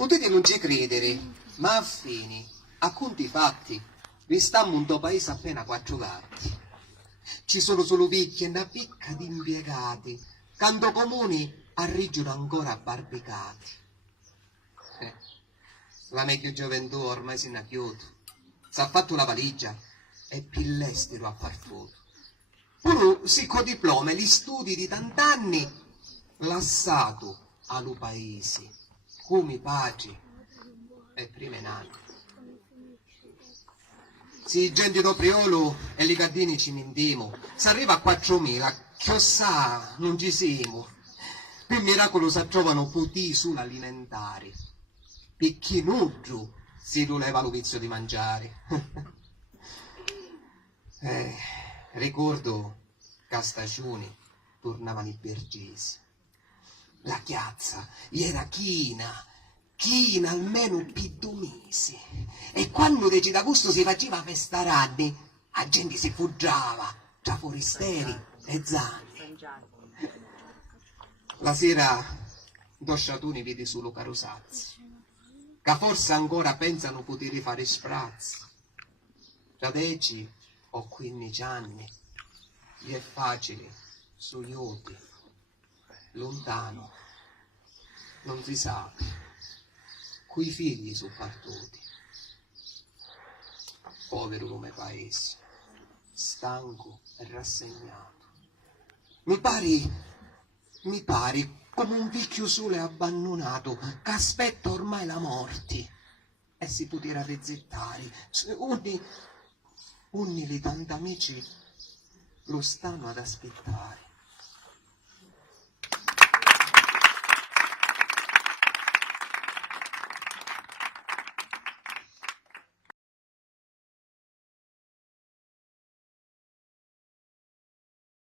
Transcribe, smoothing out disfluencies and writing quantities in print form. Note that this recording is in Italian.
Potete non ci credere, ma a fini, a conti fatti, restammo un paese appena 4 gatti. Ci sono solo vecchi e una picca di impiegati, canto comuni arriggono ancora barbicati. La meglio gioventù ormai si è a Kyoto, s'ha fatto la valigia e pillestero a far foto. Uno si con diploma e gli studi di tant'anni, lassato allo paese, come pace e prime nanni. Sì, gente do Priolo e i gardini ci mintimo, s'arriva a 4.000, chiossà, non ci siamo. Per miracolo si trovano puti sull'alimentare, perché nuggio si leva lo vizio di mangiare. Ricordo che a stagioni tornavano i bergesi. La chiazza era china almeno per 2 mesi. E quando decide agosto si faceva festaranni, la gente si fuggiava tra forestieri e zanni. La sera dosciatuni vedi solo carosazzi, che forse ancora pensano poter fare sprazzi. Da 10 o 15 anni gli è facile, soglioti, lontano, non si sa, coi figli sono partuti. Povero come paese, stanco e rassegnato. Mi pare come un vecchio sole abbandonato che aspetta ormai la morte e si potrà rezzettare. Ogni tanti amici lo stanno ad aspettare.